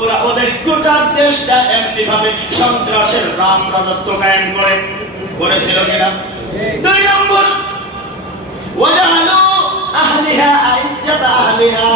ওরা ওদের দেশটা এমনি ভাবে সন্ত্রাসের রাম রাজত্ব কায়েম করে। করেছিল কিনা? দুই নম্বর আহলিহা আইজ্জাত আহলিহা।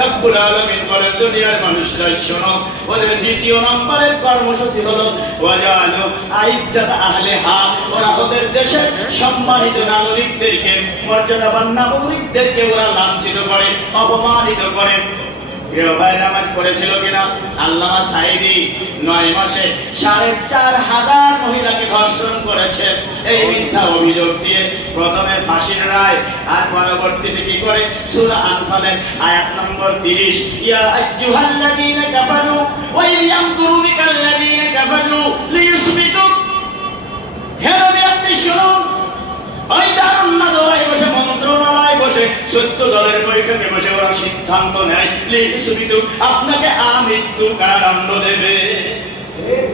রব্বুল আলামিন বলেন, দুনিয়ার মানুষরা শোনো, ওদের দ্বিতীয় নম্বরের কর্মসূচি হলো ওয়াজালু আইজ্জাত ওরা ওদের দেশের সম্মানিত নাগরিকদেরকে, মর্যাদাবান নাগরিকদেরকে ওরা লাঞ্ছিত করে, অপমানিত করে। প্রিয় করেছিল কিনা? আল্লামা সাইদি নয় মাসে সাড়ে চার হাজার মহিলাকে ধর্ষণ করেছে। এই মিথ্যা অভিযোগ দিয়ে প্রথমে ফাঁসির রায়, আর পরবর্তীতে কি করে? সূরা আনফালের আয়াত নম্বর 30 ইয়া আইয়ুহাল্লাযীনা কাফারু ওয়া ইয়ামকুরু বিকাল্লাযীনা কাফারু লিইউসবিতুক হে নবী, আপনি শুনুন। ওই দারুণ দলায় বসে মন্ত্রণালয় বসে সত্য দলের বৈঠকে বসে ওরা সিদ্ধান্ত নেয়। লিখি আপনাকে আমৃত্যু কারাদণ্ড দেবে।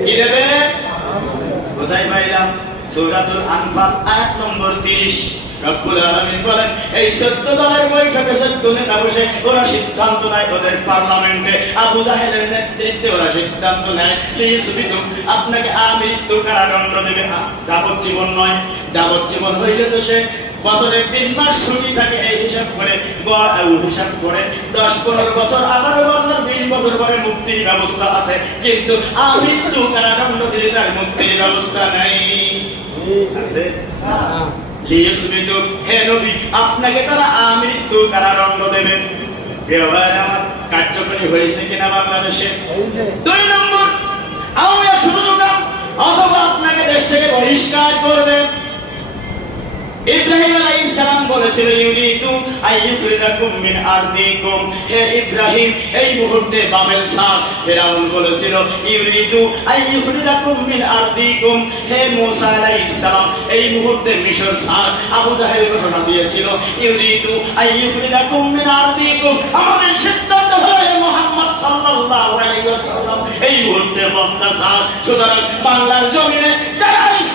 কি দেবে? কোথায় পাইলাম সূরাতুল আনফাল আয়াত নম্বর 30 রব্বুল আলামিন বলেন, এই সত্য দলের বৈঠকে সত্য নেতা বসে ওরা সিদ্ধান্ত নেয় ওদের পার্লামেন্টে। আবু জাহেলের নেতৃত্বে ওরা সিদ্ধান্ত নেয়। লিসবিতু আপনাকে আমৃত্যু কারাদণ্ড দেবে। যাবজ্জীবন নয়। যাবজ্জীবন হইলে তো সে বছরে তিন মাস ছুটি থাকে এই হিসাব করে হিসাব করে। দশ পনেরো বছর আঠারো বছর বিশ বছর পরে মুক্তির ব্যবস্থা আছে। কিন্তু আমৃত্যু কারাদণ্ড দিলে তার মুক্তির ব্যবস্থা নেই। আছে। লিয়ুসবিতু হে নবী আপনাকে তারা আমৃত্যু কারাদণ্ড দেবেন। ভাইরা আমার কার্যকরী হয়েছে কিনা বাংলাদেশে? দুই নম্বর আউয়া শুরু অথবা আপনাকে দেশ থেকে বহিষ্কার করবে ইব্রাহিম আলাইহিস সালাম বলেছিল ইউরিদু আইয়ুখরিজাকুম মিন আরদিকুম। হে ইব্রাহিম, এই মুহূর্তে বাবেল শাহ ফেরাউন বলেছিল, ইউরিদু আইয়ুখরিজাকুম মিন আরদিকুম। হে মূসা আলাইহিস সালাম, এই মুহূর্তে মিশর শাহ আবু জাহেল ঘোষণা দিয়েছিল, ইউরিদু আইয়ুখরিজাকুম মিন আরদিকুম। আমাদের সিদ্ধান্ত হলো মুহাম্মদ সাল্লাল্লাহু আলাইহি ওয়াসাল্লাম, এই মুহূর্তে মক্কা শাহ সুতরাং বাংলার জমিনে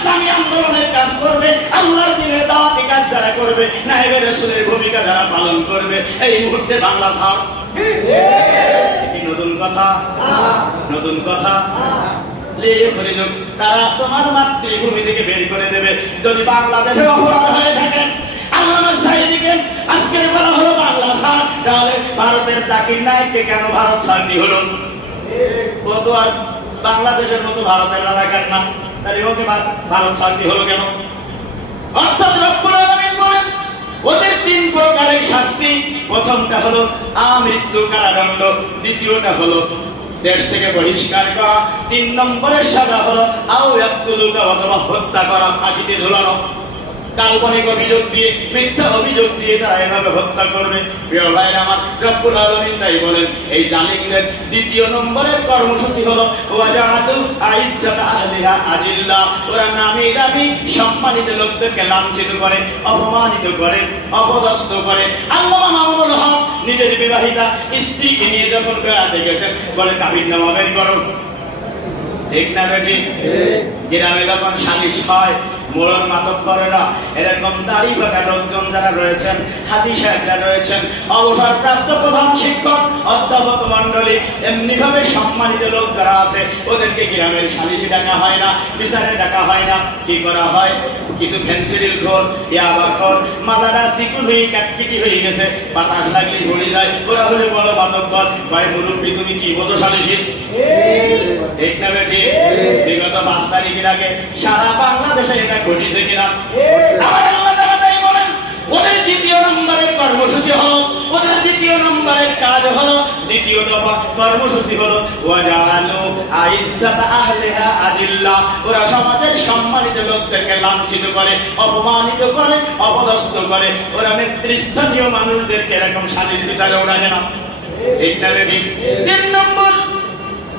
ইসলামী আন্দোলনের কাজ করবে, আল্লাহর দিনের দাওয়াতি কাজ যারা করবে নাইবে রাসূলের ভূমিকা যারা পালন করবে, এই মুহূর্তে বাংলা ছাড়। নতুন কথা নতুন কথা। তারা তোমার মাতৃভূমি থেকে বের করে দেবে। যদি বাংলাদেশে অপরাধ হয়ে থাকে আজকের বলা হলো বাংলা ছাড়। তাহলে ভারতের চাকরির নায়ককে কেন ভারত ছাড়নি হলো ও তো আর বাংলাদেশের মতো ভারতের এলাকার না? তাহলে ওকে ভারত শান্তি হলো কেন? অর্থাৎ ওদের তিন প্রকারের শাস্তি। প্রথমটা হলো আমৃত্যু কারাদণ্ড, দ্বিতীয়টা হলো দেশ থেকে বহিষ্কার করা, তিন নম্বরের সাজা হলো আও অথবা হত্যা করা, ফাঁসিতে ঝোলানো। কাল্পনিক অভিযোগ দিয়ে মিথ্যা অভিযোগ দিয়ে তারা এভাবে হত্যা করবে। প্রিয় আমার রব্বুল আলামিন তাই বলেন এই জালিমদের দ্বিতীয় নম্বরের কর্মসূচি হলো ওয়াজাআতু আইজ্জাত আহলিহা আজিল্লা ওরা নামি দামি সম্মানিত লোকদেরকে লাঞ্ছিত করে অপমানিত করে অপদস্থ করে। আল্লাহ মামুনুল হক নিজের বিবাহিতা স্ত্রীকে নিয়ে যখন বেড়াতে গেছেন বলে কাবিন নামা বের করো। ঠিক না বেটি? গ্রামে যখন সালিশ হয় মোড়ন মাতব্বরেরা এরকম দাড়ি বাঁকা লোকজন যারা রয়েছেন হাজি সাহেবরা রয়েছেন অবসরপ্রাপ্ত প্রধান শিক্ষক অধ্যাপক মন্ডলী এমনি ভাবে সম্মানিত লোক যারা আছে ওদেরকে গ্রামের সালিশি ডাকা হয় না বিচারে ডাকা হয় না। কি করা হয়? কিছু ফেন্সিডিল খোর ইয়াবা খোর মাথাটা চিকুন হয়ে কাটকিটি হয়ে গেছে বাতাস লাগলে গড়ে যায় ওরা হলে বলো মাতব্বর ভাই মুরব্বী তুমি কি বোঝো সালিশি? ঠিক। না বেটি বিগত পাঁচ তারিখের আগে সারা বাংলাদেশে এটা ঘটেছে কিনা? আবার আল্লাহ তাই বলেন ওদের দ্বিতীয় নম্বরের কর্মসূচি হলো ওদের দ্বিতীয় নম্বরের কাজ হলো দ্বিতীয় দফা কর্মসূচি হলো ওয়াজালু আইজ্জাত আহলিহা আজিল্লা ওরা সমাজের সম্মানিত লোকদেরকে লাঞ্ছিত করে অপমানিত করে অপদস্থ করে। ওরা নেতৃস্থানীয় মানুষদেরকে এরকম শালীন বিচারে ওড়ায় না। ঠিক না তিন নম্বর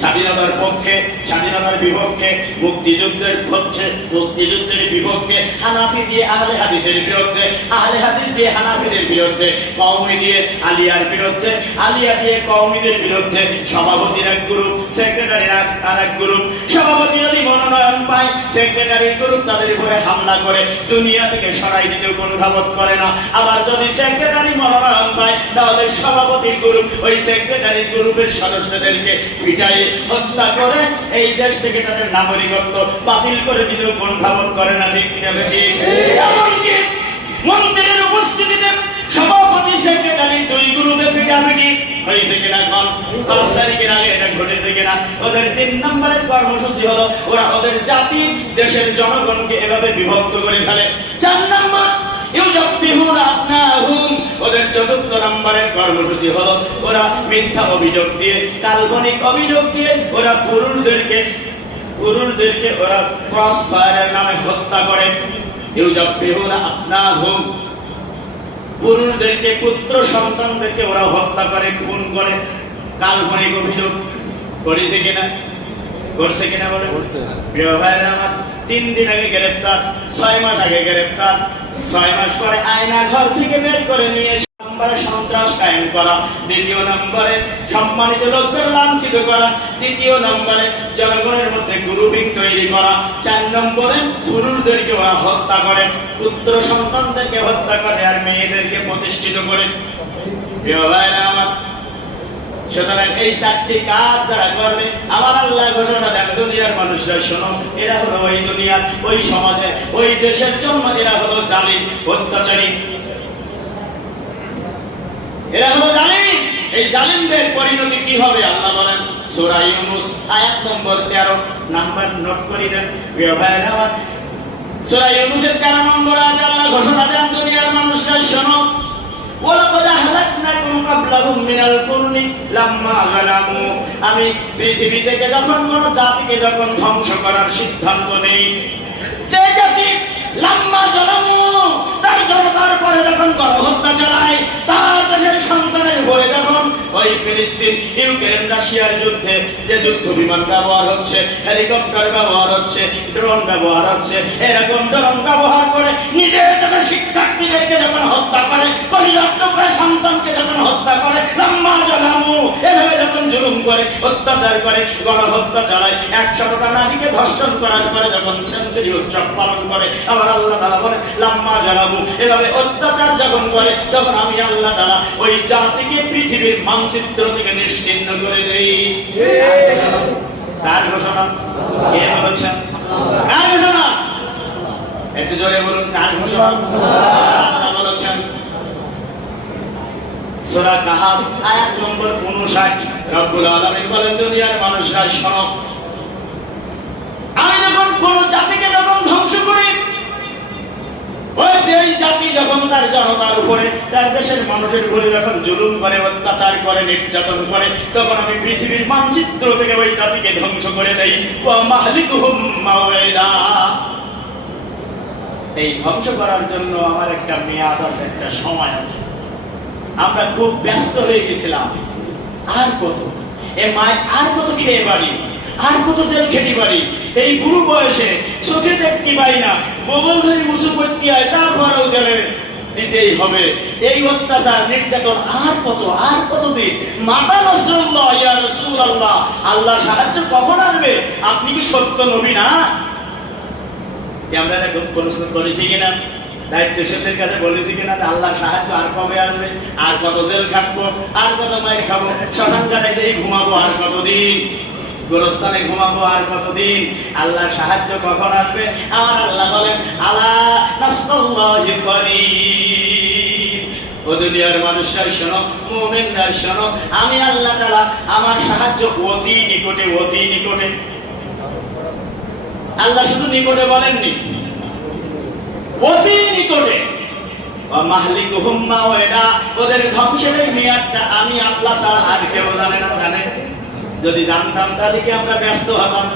স্বাধীনতার পক্ষে, স্বাধীনতার বিপক্ষে, মুক্তিযুদ্ধের পক্ষে মুক্তিযুদ্ধের বিপক্ষে, হানাফি দিয়ে আহলে হাদিসের বিরুদ্ধে, আহলে হাদিস দিয়ে হানাফিদের বিরুদ্ধে, কওমি দিয়ে আলিয়ার বিরুদ্ধে, আলিয়া দিয়ে কওমিদের বিরুদ্ধে, সভাপতির এক গ্রুপ, সেক্রেটারির আর এক গ্রুপ, সভাপতি যদি মনোনয়ন পায়, সেক্রেটারির গ্রুপ তাদের উপরে হামলা করে, দুনিয়া থেকে সরাই দিতে কোনভাবত করে না। আবার যদি সেক্রেটারি মনোনয়ন পায়, তাহলে সভাপতির গ্রুপ, ওই সেক্রেটারি গ্রুপের সদস্যদেরকে পিটাই হত্যা করে, এই দেশ থেকে তাদের নাগরিকত্ব বাতিল করে দিতেও কোনভাবত করে না, ঠিক কিনা এমনকি মন্ত্রীর উপস্থিতিতে সভাপতি সেক্রেটারি দুই গ্রুপে পিটাপিটি ওরা ওদের দেশের জনগণকে এভাবে বিভক্ত করে ফেলে। চার আবনাহুম ওদের চতুর্থ নম্বরের কর্মসূচি হলো ওরা মিথ্যা অভিযোগ দিয়ে কাল্পনিক অভিযোগ দিয়ে ওরা পুরুষদেরকে পুরুষদেরকে ওরা ক্রস ফায়ারের নামে হত্যা করে। ইউজাব্বিহুনা আবনাহুম। পুরুষদেরকে পুত্র সন্তানদেরকে ওরা হত্যা করে খুন করে। কাল্পনিক অভিযোগ। করেছে কিনা? করছে কিনা বলে। প্রিয় ভাইরা আমার তিন দিন আগে গ্রেপ্তার ছয় মাস আগে গ্রেপ্তার। ছয় মাস পরে আয়না ঘর থেকে বের করে নিয়ে নম্বরে সন্ত্রাস কায়েম করা, দ্বিতীয় নম্বরে সম্মানিত লোকদের লাঞ্ছিত করা, তৃতীয় নম্বরে জনগণের মধ্যে গ্রুপিং তৈরি করা, চার নম্বরে পুরুষদেরকে ওরা হত্যা করে, পুত্র সন্তানদেরকে হত্যা করে আর মেয়েদেরকে প্রতিষ্ঠিত করে। আমার, সুতরাং এই চারটি কাজ যারা করবে, আমার আল্লাহ ঘোষণা দেন, দুনিয়ার মানুষরা শোনো, এরা হলো ওই দুনিয়ার, ওই সমাজে, ওই দেশের জন্য এরা হলো জালিম, অত্যাচারী এরা হলো জালিম। এই জালিমদের পরিণতি কি হবে? আল্লাহ বলেন ইউনূস, আয়াত নম্বর 13 নাম্বার নোট ইউনূসের 13 নম্বর আল্লাহ ঘোষণা দেন, দুনিয়ার মানুষরা শোনো আমি পৃথিবী থেকে যখন কোন জাতিকে যখন ধ্বংস করার সিদ্ধান্ত নেই, যে জাতি লাম্মা জালামু, তার জনতার পরে যখন গণহত্যা ওই ফিলিস্তিন ইউক্রেন রাশিয়ার যুদ্ধে যে যুদ্ধ বিমান ব্যবহার হচ্ছে হেলিকপ্টার ব্যবহার হচ্ছে ড্রোন ব্যবহার হচ্ছে এরকম ড্রোন ব্যবহার করে নিজের দেশের শিক্ষার্থীদেরকে যখন হত্যা করে পরিযত্ন করে সন্তানকে যখন হত্যা করে লম্বা জালামু এভাবে যখন জুলুম করে অত্যাচার করে গণহত্যা চালায় একশতটা নারীকে ধর্ষণ করার পরে যখন সেঞ্চুরি উৎসব পালন করে আমার আল্লাহ তালা বলে লাম্মা জালামু এভাবে অত্যাচার যখন করে তখন আমি আল্লাহ তালা ওই জাতিকে পৃথিবীর মানচিত্র থেকে নিশ্চিন্ন করে দেই। কার ঘোষণা কে বলেছেন? কার ঘোষণা একটু জোরে বলুন, কার ঘোষণা? সূরা কাহাফ আয়াত নম্বর 59 রব্বুল আলামিন বলেন, দুনিয়ার মানুষরা শোনো আমি যখন কোন জাতিকে যখন ধ্বংস করি, ওই জাতি যখন তার জনতার উপরে, তার দেশের মানুষের উপরে যখন জুলুম করে, অত্যাচার করে, নির্যাতন করে, তখন আমি পৃথিবীর মানচিত্র থেকে ওই জাতিকে ধ্বংস করে দেই। মাহলিকুহুম মাওয়াইলা এই ধ্বংস করার জন্য আমার একটা মেয়াদ আছে, একটা সময় আছে। আমরা খুব ব্যস্ত হয়ে গেছিলাম। আর কত? এ মায় আর কত খেয়ে পারি আর কত জেল খেতে পারি এই বুড়ো বয়সে চোখে দেখতে পাই না, বগল ধরে উঁচু করতে হয়, তারপরেও জেলে দিতেই হবে। এই অত্যাচার, নির্যাতন আর কত আর কত দিন? মাতা নসরুল্লাহ, ইয়া রাসূলুল্লাহ, আল্লাহ সাহায্য কখন আসবে আপনি কি সত্য নবী না? যে আমরা করেছি কিনা দায়িত্বশীলদের কাছে বলেছি কিনা আল্লাহ সাহায্য আর কবে আসবে, আর কত জেল খাটবো, আর কত মাইল খাব শ্মশান কাটাইতেই ঘুমাবো আর কতদিন? গোরস্থানে ঘুমাবো আর কতদিন? আল্লাহর সাহায্য কখন আসবে? আমার আল্লাহ বলেন আল্লাহ ও দুনিয়ার মানুষরা শোনো মুমিনরা শোনো, আমি আল্লাহ তাআলা আমার সাহায্য অতি নিকটে অতি নিকটে। আল্লাহ শুধু নিকটে বলেননি। অতি নিকটে। ওদের ধ্বংসের মেয়াদটা আমি আল্লাহ আর কেউ জানে না, জানে। যদি জানতাম তাহলে কি আমরা ব্যস্ত হতাম?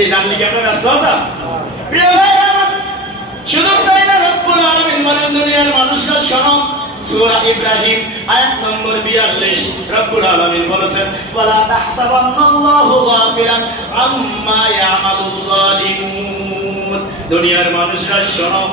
এই জানলে কি আমরা ব্যস্ত হতাম? শুধু তাই না, রব্বুল আলামিন বলেন, দুনিয়ার মানুষরা শোনো সূরা ইব্রাহিম আয়াত নম্বর 42 রব্বুল আলামিন বলেছেন ওয়ালা তাহসাবান্নাল্লাহু গাফিরান আম্মা ইয়ামালুয জালিমুন দুনিয়ার মানুষরা শোনো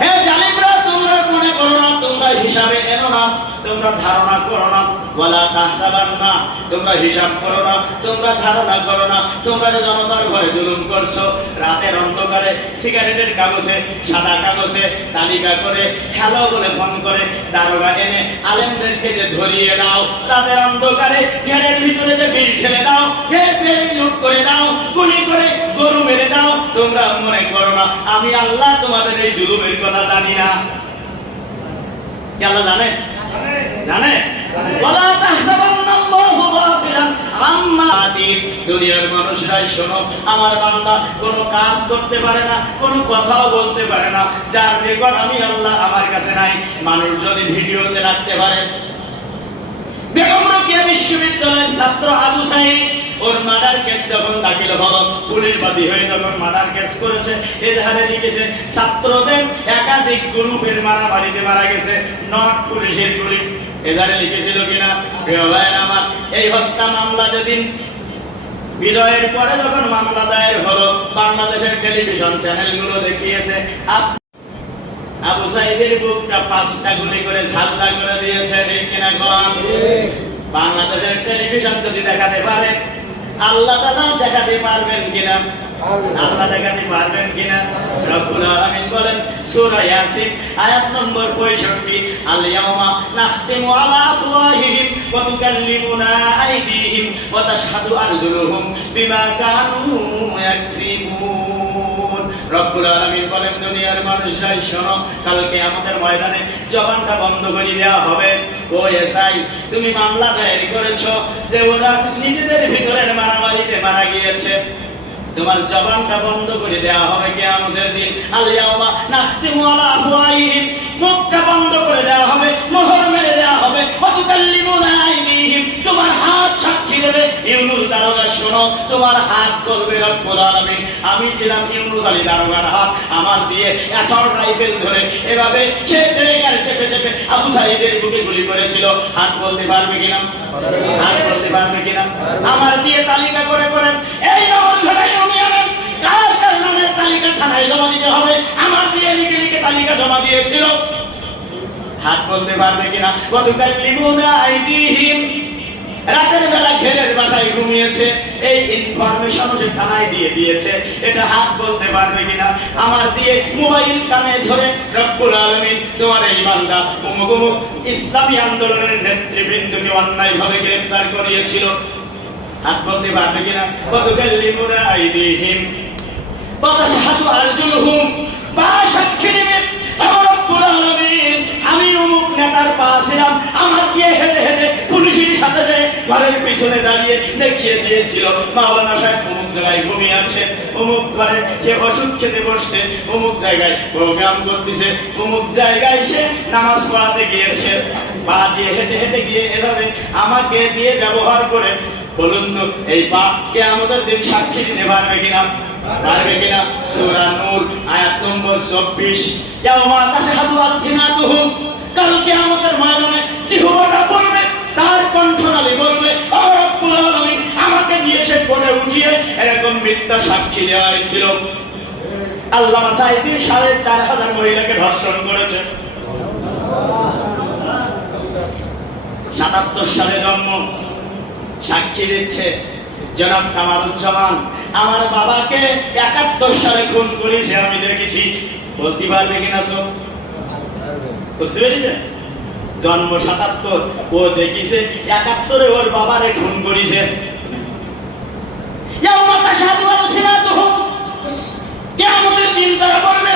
হে জালিমরা, তোমরা মনে করো না, তোমরা হিসাবে এনো না, তোমরা ধারণা করো না, ওয়ালা তাহসাবান না তোমরা হিসাব করো না, তোমরা ধারণা করো না, তোমরা যে জনতার জুলুম করছ, রাতের অন্ধকারে সিগারেটের কাগজে, সাদা কাগজে তালিকা করে, হ্যালো বলে ফোন করে, দারোগা এনে আলেমদেরকে যে ধরিয়ে দাও, রাতের অন্ধকারে, ঘেরের ভিতরে যে বিল ঠেলে দাও, ঘের ফের লুট করে দাও তোমরা মনে করো না, আমি আল্লাহ তোমাদের এই জুলুমের কথা জানি না। আল্লাহ জানে? জানে? দুনিয়ার শোনো, আমার বান্দা কোনো কাজ করতে পারে না, কোনো কথাও বলতে পারে না। যার রেকর্ড আমি আল্লাহ আমার কাছে নাই মানুষ যদি ভিডিওতে রাখতে পারে। বেগম রোকেয়া বিশ্ববিদ্যালয়ের ছাত্র আবু সাইদ ওর মার্ডার কেস যখন দাখিল হলো পুলিশ বাদী হয়ে যখন মার্ডার কেস করেছে এধারে লিখেছে ছাত্রদের একাধিক গ্রুপের মারামারিতে মারা গেছে নট পুলিশের গুলি। এধারে লিখেছিল কিনা? প্রিয় ভাইয়ের আমার এই হত্যা মামলা যেদিন বিজয়ের পরে যখন মামলা দায়ের হলো বাংলাদেশের টেলিভিশন চ্যানেলগুলো দেখিয়েছে আবু সাইদের বুকটা পাঁচটা গুলি করে ঝাঁঝরা করে দিয়েছে ঠিক কিনা বাংলাদেশের টেলিভিশন যদি দেখাতে পারে আল্লাহ তালা দেখাতে পারবেন কিনা? আল্লাহ দেখাতে পারবেন কিনা? রব্বুল আলামিন বলেন সূরা ইয়াসিন আয়াত নম্বর 65 আল ইয়াউমা নাখতিমু আলা আফওয়াহিহিম ওয়া তুকাল্লিমুনা আইদিহিম ওয়া তাশহাদু আরজুলুহুম বিমা কানু ইয়াকসিবুন রব্বুল আলমীর বলেন, দুনিয়ার মানুষরাই শোনো, কালকে আমাদের ময়দানে জবানটা বন্ধ করে দেওয়া হবে। ও এসআই, তুমি মামলা দায়ের করেছ যে ওরা নিজেদের ভিতরের মারামারিতে মারা গিয়েছে। তোমার জবানটা বন্ধ করে দেওয়া হবে কে আমাদের দিন। আলিয়া নাস্তিমু আলা আফওয়াহিহিম, মুখটা বন্ধ তোমার হাত বলবে রব্বুল আলামিন। আমি ছিলাম ইউনুস আলী দারোগার হাত। আমার দিয়ে অ্যাসল্ট রাইফেল ধরে এভাবে ট্রেগার চেপে চেপে আবু বুকে গুলি করেছিল। হাত বলতে পারবে কিনা? হাত বলতে পারবে কিনা? আমার দিয়ে তালিকা করে এই কার কার নামের তালিকা থানায় জমা দিতে হবে? আমার দিয়ে লিখে লিখে তালিকা জমা দিয়েছিল। হাত বলতে পারবে কিনা? গতকাল লিমুনা রাতের বেলা ঘেরের বাসায় ঘুমিয়েছে। এই ইনফরমেশন সে থানায় দিয়ে দিয়েছে। এটা হাত বলতে পারবে কিনা? আমার দিয়ে মোবাইল কানে ধরে, রব্বুল আলামিন, তোমার এই বান্দা অমুক অমুক ইসলামী আন্দোলনের নেতৃবৃন্দকে অন্যায়ভাবে গ্রেফতার করিয়েছিল। হাত বলতে পারবে কিনা? গতকাল লিমুনা আইদিহিম আরজুলহুম। বা সাক্ষী নেবে। আমার রব্বুল আলামিন, আমি অমুক নেতার পাশে ছিলাম। আমার দিয়ে হেঁটে হেঁটে সাথে ঘরের পিছনে দাঁড়িয়ে দেখিয়ে দিয়েছিল। মাওলানা সাহেব অমুক জায়গায় ঘুমিয়ে আছে, অমুক ঘরে সে ওষুধ খেতে বসছে, অমুক জায়গায় প্রোগ্রাম করতেছে, অমুক জায়গায় সে নামাজ পড়াতে গিয়েছে। পা দিয়ে হেঁটে হেঁটে গিয়ে এভাবে আমাকে দিয়ে ব্যবহার করে বলুন তো, এই পাপ কে আমাদের দিন সাক্ষী দিতে পারবে কিনা? পারবে কিনা? সূরা নূর, আয়াত নম্বর 24 ইয়াওমা তাশহাদু আলসিনাতুহুম কালকে আমাদের ময়দানে জিহ্বাটা মিথ্যা সাক্ষী দেওয়া হয়েছিল আল্লামা সাইদি সাড়ে চার হাজার মহিলাকে ধর্ষণ করেছে। সাতাত্তর সালে জন্ম। সাক্ষী দিচ্ছে জনাব কামারুজ্জামান আমার বাবাকে একাত্তর সালে খুন করেছে, আমি দেখেছি। বলতে পারবে কিনা সব? বুঝতে পেরেছে জন্ম সাতাত্তর, ও দেখিছে একাত্তরে ওর বাবারে খুন করেছে। কিয়ামতের দিন তারা বলবে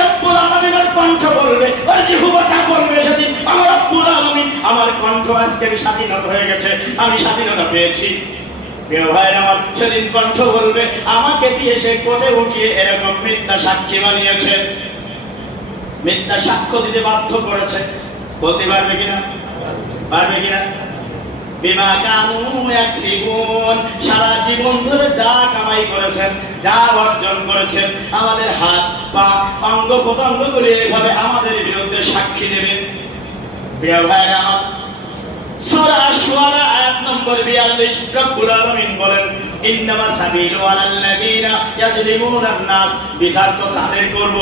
আমার রব্বুল সেদিন কণ্ঠ বলবে, আমাকে দিয়ে সে কোটে উঠিয়ে এরকম মিথ্যা সাক্ষী বানিয়েছে। মিথ্যা সাক্ষ্য দিতে বাধ্য করেছে। বলতে পারবে কিনা? পারবে কিনা? বিমা কানু ইয়াকসিবুন। সারা জীবন ধরে যা কামাই করেছেন, যা অর্জন করেছেন, আমাদের হাত, পা, অঙ্গ প্রত্যঙ্গ করে এভাবে আমাদের বিরুদ্ধে সাক্ষী দেবে। প্রিয় আমার আয়াত নম্বর 42 রব্বুল আলামিন বলেন, ইন্নামা নাস। বিচার তো তাদের করব।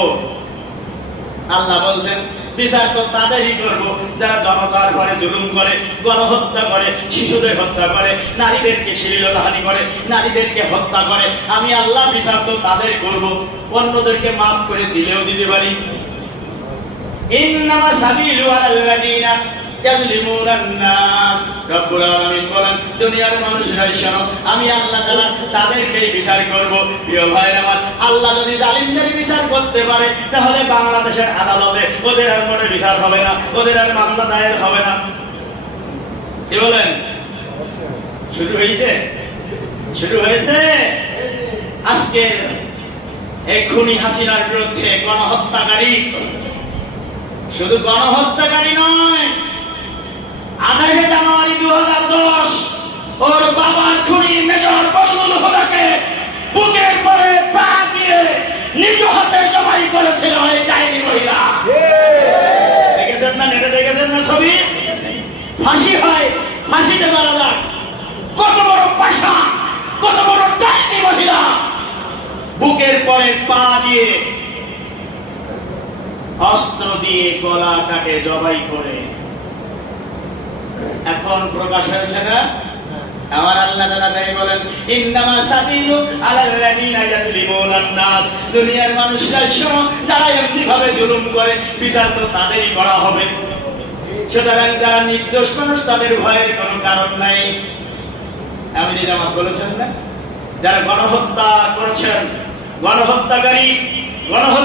আল্লাহ বলছেন, বিচার তো তাদেরই করব। যারা জনতার ঘরে জুলুম করে, গণহত্যা করে, শিশুদের হত্যা করে, নারীদেরকে শ্লীলতাহানি করে, নারীদেরকে হত্যা করে, আমি আল্লাহ বিচার তো তাদের করব। অন্যদেরকে মাফ করে দিলেও দিতে পারি। ইন্নামা সাবিলু আলাল্লাযিনা বাংলাদেশের আদালতে ওদের আর মনে বিচার হবে না, ওদের আর মামলা দায়ের হবে না। কি বলেন? শুরু হয়েছে? শুরু হয়েছে? আজকে এই খুনি হাসিনার বিরুদ্ধে গণহত্যাকারী, শুধু গণহত্যাকারী নয় আঠাশে জানুয়ারি দু হাজার দশ, ওর বাবার খুনি মেজর বজলুল হুদাকে বুকের পরে পা দিয়ে নিজ হাতে জবাই করেছিল এই ডাইনি মহিলা। দেখেছেন না নেটে দেখেছেন না ছবি? ফাঁসি হয়, ফাঁসিতে মারা যাক কত বড় পাশা, কত বড় ডাইনি মহিলা। বুকের পরে পা দিয়ে অস্ত্র দিয়ে গলা কাটে জবাই করে এখন প্রকাশ হয়েছে না? আমার আল্লাহ তাই বলেন সাবিলু আলাল্লাযিনা ইয়াজলিমুনান নাস। দুনিয়ার মানুষরা, শোনো, যারা এমনি ভাবে জুলুম করে, বিচার তো তাদেরই করা হবে। সুতরাং যারা নির্দোষ মানুষ, তাদের ভয়ের কোনো কারণ নাই। আমি আমার বলেছেন না, যারা গণহত্যা করেছেন, গণহত্যাকারী, গণহত্যা